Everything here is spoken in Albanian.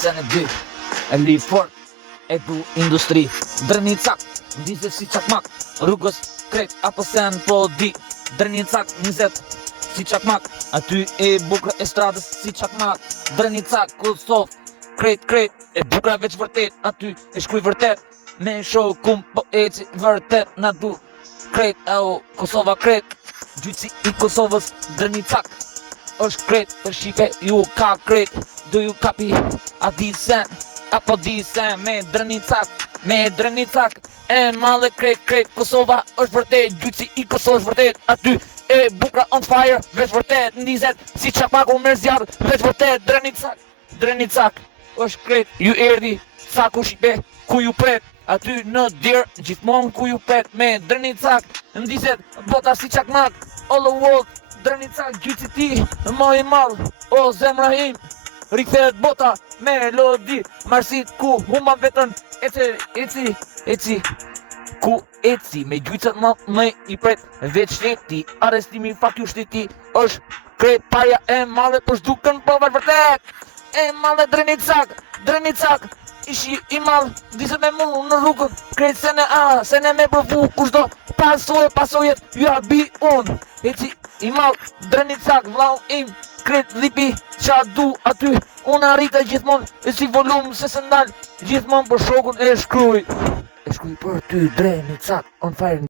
se në dy e li fort e du industri. Dreni cak, ndizet si çakmak, rrugës krejt apo sen po di. Dreni cak, 20 si çakmak, aty e bukur e stradës si çakmak. Dreni cak, Kosovë, krejt e bukra veç vërtet, aty e shkruj vërtet. Me shokum po eci vërtet na du krejt, au Kosova krejt. Gjyqi i Kosovës, dreni cak, është krejt, për Shqipe ju ka krejt. Do ju kapi, a di sen, apo di sen, me dreni cak, e madhe krejt, Kosova është vërtet, gjyqi i Kosovës vërtet, aty e bukra on fire, veç vërtet, ndizet, si çakmaku merr zjarr, veç vërtet, dreni cak, është krejt, ju erdhi, caku Shqipe, ku ju pret, aty në dir, gjithmonë ku ju pret, me dreni cak, ndizet, bota si çakmak, all the world, dreni cak, gjyqi ti, më i madh, o zemra im, rikthehet bota, melodi, marsit ku humban vetën, eci, ku eci, me gjyqat më i pret, veç shteti, arrestimi, fakju shteti, është krejt parja e madhe për zhdukën, po vërtet, e madhe dreni cak, ishi i madh, ndizet me mu në rrugën, krejt se ne me përvu, kushdo pasojet, ju habi unë, eci i madh, dreni cak, vlau im, krejt lipi, qa du aty, unë arrita gjithmonë, e si volum se së ndalë, gjithmonë për shokun e shkruj për ty, dreni cak, on fire.